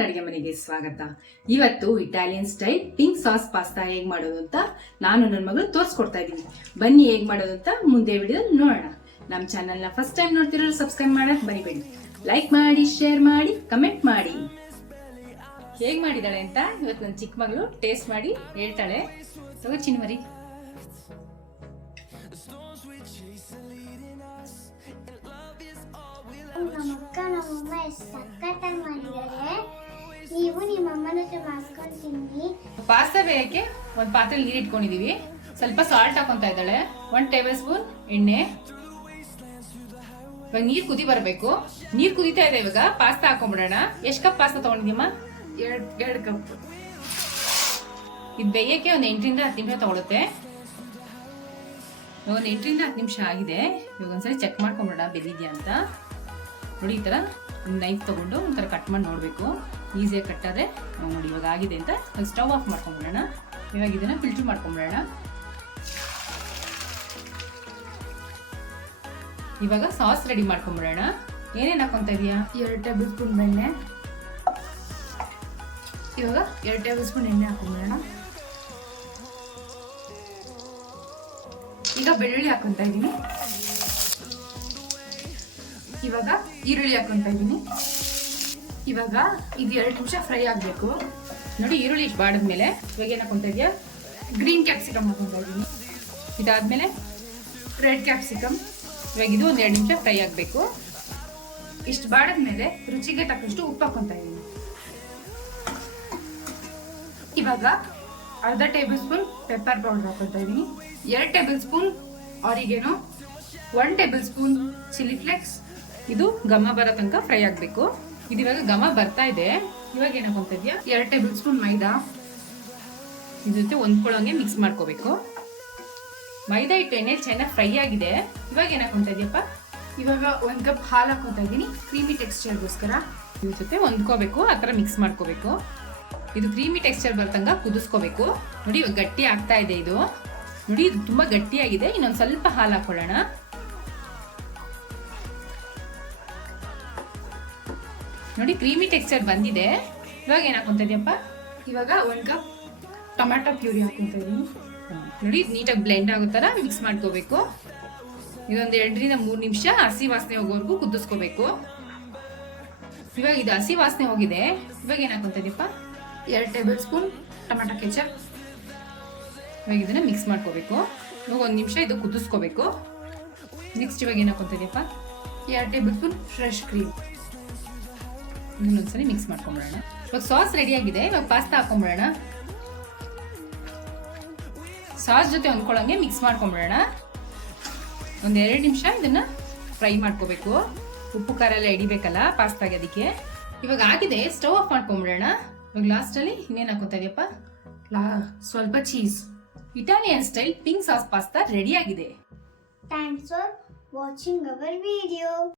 ನನ್ನ ಅಡುಗೆ ಮನೆಗೆ ಸ್ವಾಗತ. ಇವತ್ತು Italian style pink sauce pasta ಹೇಗೆ ಮಾಡೋದು ಅಂತ ನಾನು ನನ್ನ ಮಗಳು ತೋರಿಸ್ಕೊಡ್ತಾ ಇದ್ದೀನಿ. ಬನ್ನಿ ಹೇಗೆ ಮಾಡೋದು ಅಂತ ಮುಂದೆ ವಿಡಿಯೋದಲ್ಲಿ ನೋಡೋಣ. ನಮ್ಮ ಚಾನಲ್ನ ಫಸ್ಟ್ ಟೈಮ್ ನೋಡ್ತಿರೋರು ಸಬ್ಸ್ಕ್ರೈಬ್ ಮಾಡಕ್ಕೆ ಮರಿಬೇಡಿ. ಲೈಕ್ ಮಾಡಿ, ಶೇರ್ ಮಾಡಿ, ಕಮೆಂಟ್ ಮಾಡಿ. ಹೇಗೆ ಮಾಡಿದಾಳೆ ಅಂತ ಇವತ್ತು ನನ್ನ ಚಿಕ್ಕ ಮಗಳು ಟೇಸ್ಟ್ ಮಾಡಿ ಹೇಳ್ತಾಳೆ. ತಗೋ ಚಿನ್ಮರಿ. ನಮ್ಮಕ್ಕ ನಮ್ಮಮ್ಮ ಎಷ್ಟು ಸಖತ್ತಾಗಿ ಮಾಡಿದ್ದಾರೆ. ನೀವು ನಿಮ್ಮ ಅಮ್ಮನ ಹತ್ರ ಮಾಡಿಸ್ಕೊಂಡು ತಿನ್ನಿ. ಪಾಸ್ತಾ ಬೇಯಕ್ಕೆ ಒಂದು ಪಾತ್ರೆ ನೀರು ಇಟ್ಕೊಂಡಿದೀವಿ. ಸ್ವಲ್ಪ ಸಾಲ್ಟ್ ಹಾಕೊಂತ ಇದ್ದಾಳೆ. 1 ಟೇಬಲ್ ಸ್ಪೂನ್ ಎಣ್ಣೆ. ಇವಾಗ ನೀರು ಕುದಿ ಬರಬೇಕು. ನೀರು ಕುದಿತಾ ಇದೆ. ಇವಾಗ ಪಾಸ್ತಾ ಹಾಕೊಂಡ್ಬಿಡೋಣ. ಎಷ್ಟು ಕಪ್ ಪಾಸ್ತಾ ತಗೊಂಡಿದ್ದೀಮ್ಮ? 2 ಕಪ್. ಇದು ಬೇಯಕ್ಕೆ ಒಂದು 8 ರಿಂದ 10 ನಿಮಿಷ ತಗೊಳುತ್ತೆ. ಒಂದು 8 ರಿಂದ 10 ನಿಮಿಷ ಆಗಿದೆ. ಇವಾಗ ಒಂದ್ಸರಿ ಚೆಕ್ ಮಾಡ್ಕೊಂಡ್ಬಿಡೋಣ ಬೆಂದಿದ್ಯಾ ಅಂತ. ನೋಡಿ, ಈ ಥರ ಒಂದು ನೈಫ್ ತೊಗೊಂಡು ಒಂಥರ ಕಟ್ ಮಾಡಿ ನೋಡಬೇಕು. ಈಸಿಯಾಗಿ ಕಟ್ಟಾದ್ರೆ ನೋಡಿ ಇವಾಗ ಆಗಿದೆ ಅಂತ. ಸ್ಟವ್ ಆಫ್ ಮಾಡ್ಕೊಂಡ್ಬಿಡೋಣ. ಇವಾಗ ಇದನ್ನು ಫಿಲ್ಟರ್ ಮಾಡ್ಕೊಂಡ್ಬಿಡೋಣ. ಇವಾಗ ಸಾಸ್ ರೆಡಿ ಮಾಡ್ಕೊಂಡ್ಬಿಡೋಣ. ಏನೇನು ಹಾಕೊಂತ ಇದೆಯಾ? 2 ಟೇಬಲ್ ಸ್ಪೂನ್ ಬೆಣ್ಣೆ. ಇವಾಗ 2 ಟೇಬಲ್ ಸ್ಪೂನ್ ಎಣ್ಣೆ ಹಾಕೊಂಡ್ಬಿಡೋಣ. ಈಗ ಬೆಳ್ಳುಳ್ಳಿ ಹಾಕೊಂತ ಇದ್ದೀನಿ. ಇವಾಗ ಈರುಳ್ಳಿ ಹಾಕೊಂತ ಇದ್ದೀನಿ. ಇವಾಗ ಇದು 2 ನಿಮಿಷ ಫ್ರೈ ಆಗಬೇಕು. ನೋಡಿ, ಈರುಳ್ಳಿ ಇಷ್ಟು ಬಾಡಿದ್ಮೇಲೆ ಇವಾಗ ಏನು ಹಾಕೊಂತ ಇದೆಯಾ? ಗ್ರೀನ್ ಕ್ಯಾಪ್ಸಿಕಮ್ ಹಾಕೊಂತ ಇದ್ದೀನಿ. ಇದಾದ್ಮೇಲೆ ರೆಡ್ ಕ್ಯಾಪ್ಸಿಕಮ್. ಇವಾಗ ಇದು ಒಂದು 2 ನಿಮಿಷ ಫ್ರೈ ಆಗಬೇಕು. ಇಷ್ಟು ಬಾಡಿದ್ಮೇಲೆ ರುಚಿಗೆ ತಕ್ಕಷ್ಟು ಉಪ್ಪು ಹಾಕೊಂತ ಇದ್ದೀನಿ. ಇವಾಗ ಅರ್ಧ ಟೇಬಲ್ ಸ್ಪೂನ್ ಪೆಪ್ಪರ್ ಪೌಡರ್ ಹಾಕೊಂತ ಇದ್ದೀನಿ. 2 tablespoon oregano, 1 tablespoon chilli flakes. ಇದು ಘಮ ಬರೋ ತನಕ ಫ್ರೈ ಆಗಬೇಕು. ಇದು ಇವಾಗ ಘಮ ಬರ್ತಾ ಇದೆ. ಇವಾಗ ಏನು ಹಾಕೊಂತ ಇದೆಯಾ? 2 ಟೇಬಲ್ ಸ್ಪೂನ್ ಮೈದಾ. ಇದ್ರ ಜೊತೆ ಹೊಂದ್ಕೊಳ್ಳೋಂಗೆ ಮಿಕ್ಸ್ ಮಾಡ್ಕೋಬೇಕು. ಮೈದಾ ಹಿಟ್ಟು ಎಣ್ಣೆಲಿ ಚೆನ್ನಾಗಿ ಫ್ರೈ ಆಗಿದೆ. ಇವಾಗ ಏನು ಹಾಕೊಂತ ಇದೆಯಪ್ಪ? ಇವಾಗ 1 ಕಪ್ ಹಾಲು ಹಾಕೊಂತ ಇದ್ದೀನಿ, ಕ್ರೀಮಿ ಟೆಕ್ಸ್ಚರ್ಗೋಸ್ಕರ. ಇದ್ರ ಜೊತೆ ಹೊಂದ್ಕೋಬೇಕು. ಆ ಥರ ಮಿಕ್ಸ್ ಮಾಡ್ಕೋಬೇಕು. ಇದು ಕ್ರೀಮಿ ಟೆಕ್ಸ್ಚರ್ ಬರ್ತಂಗ ಕುದಿಸ್ಕೋಬೇಕು. ನೋಡಿ, ಇವಾಗ ಗಟ್ಟಿ ಆಗ್ತಾ ಇದೆ. ಇದು ನೋಡಿ, ಇದು ತುಂಬಾ ಗಟ್ಟಿಯಾಗಿದೆ. ಇನ್ನೊಂದು ಸ್ವಲ್ಪ ಹಾಲು ಹಾಕೊಳ್ಳೋಣ. ನೋಡಿ, ಕ್ರೀಮಿ ಟೆಕ್ಸ್ಚರ್ ಬಂದಿದೆ. ಇವಾಗ ಏನು ಹಾಕೊಂತ ಇದೆಯಪ್ಪ? ಇವಾಗ 1 ಕಪ್ ಟೊಮ್ಯಾಟೊ ಪ್ಯೂರಿ ಹಾಕೊಂತ ಇದ್ದೀನಿ. ನೋಡಿ, ನೀಟಾಗಿ ಬ್ಲೆಂಡ್ ಆಗೋ ಥರ ಮಿಕ್ಸ್ ಮಾಡ್ಕೋಬೇಕು. ಇದೊಂದು 2 ರಿಂದ 3 ನಿಮಿಷ ಹಸಿ ವಾಸನೆ ಹೋಗೋವರೆಗೂ ಕುದಿಸ್ಕೋಬೇಕು. ಇವಾಗ ಇದು ಹಸಿ ವಾಸನೆ ಹೋಗಿದೆ. ಇವಾಗ ಏನು ಹಾಕೊಂತ ಇದೆಯಪ್ಪ? 2 ಟೇಬಲ್ ಸ್ಪೂನ್ ಟೊಮ್ಯಾಟೊ ಕೆಚಪ್. ಇವಾಗ ಇದನ್ನ ಮಿಕ್ಸ್ ಮಾಡ್ಕೋಬೇಕು. ಇವಾಗ 1 ನಿಮಿಷ ಇದು ಕುದಿಸ್ಕೋಬೇಕು. ನೆಕ್ಸ್ಟ್ ಇವಾಗ ಏನು ಹಾಕೊಂತ ಇದೆಯಪ್ಪ? 2 ಟೇಬಲ್ ಸ್ಪೂನ್ ಫ್ರೆಶ್ ಕ್ರೀಮ್. ಇನ್ನೊಂದ್ಸಲಿ ಮಿಕ್ಸ್ ಮಾಡ್ಕೊಂಬಿಡೋಣ. ಇವಾಗ ಸಾಸ್ ರೆಡಿ ಆಗಿದೆ. ಇವಾಗ ಪಾಸ್ತಾ ಹಾಕೊಂಬಿಡೋಣ. ಸಾಸ್ ಜೊತೆ ಹೊಂದ್ಕೊಳ್ಳೋಂಗೆ ಮಿಕ್ಸ್ ಮಾಡ್ಕೊಂಬಿಡೋಣ. ಒಂದು 2 ನಿಮಿಷ ಇದನ್ನ ಫ್ರೈ ಮಾಡ್ಕೋಬೇಕು. ಉಪ್ಪು ಖಾರ ಎಲ್ಲ ಹಿಡಿಬೇಕಲ್ಲ ಪಾಸ್ತಾಗೆ, ಅದಕ್ಕೆ. ಇವಾಗ ಆಗಿದೆ. ಸ್ಟವ್ ಆಫ್ ಮಾಡ್ಕೊಂಬಿಡೋಣ. ಇವಾಗ ಲಾಸ್ಟಲ್ಲಿ ಇನ್ನೇನು ಹಾಕೋತಾ ಇದೆಯಪ್ಪ? ಸ್ವಲ್ಪ cheese. Italian style pink sauce pasta ready ಆಗಿದೆ. Thanks for watching our video.